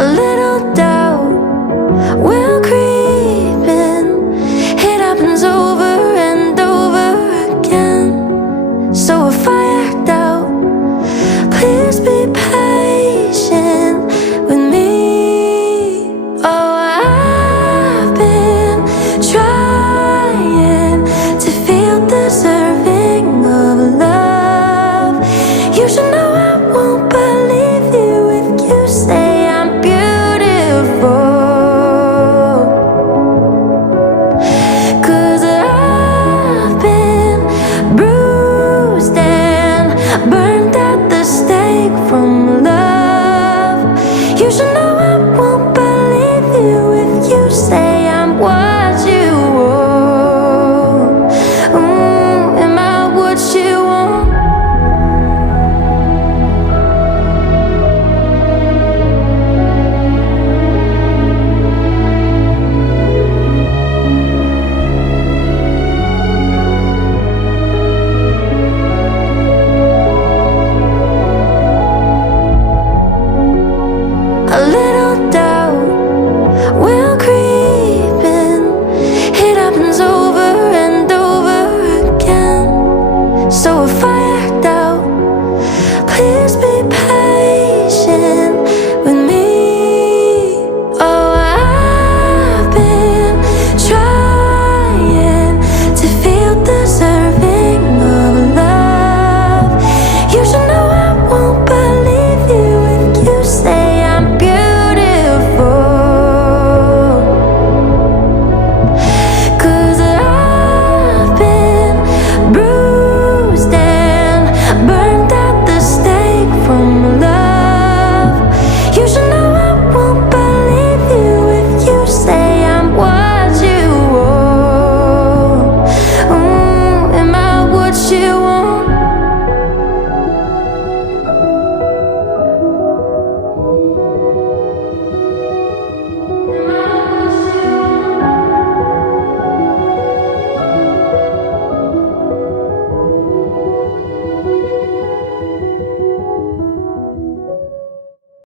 a little doubt will creep in. It happens over and over again. So if I act out, please be patient with me. Oh, I've been trying to feel deserving of love. You should know I won't believe you if you say I'm beautiful. 'Cause I've been bruised and burned at the stake from love. You should know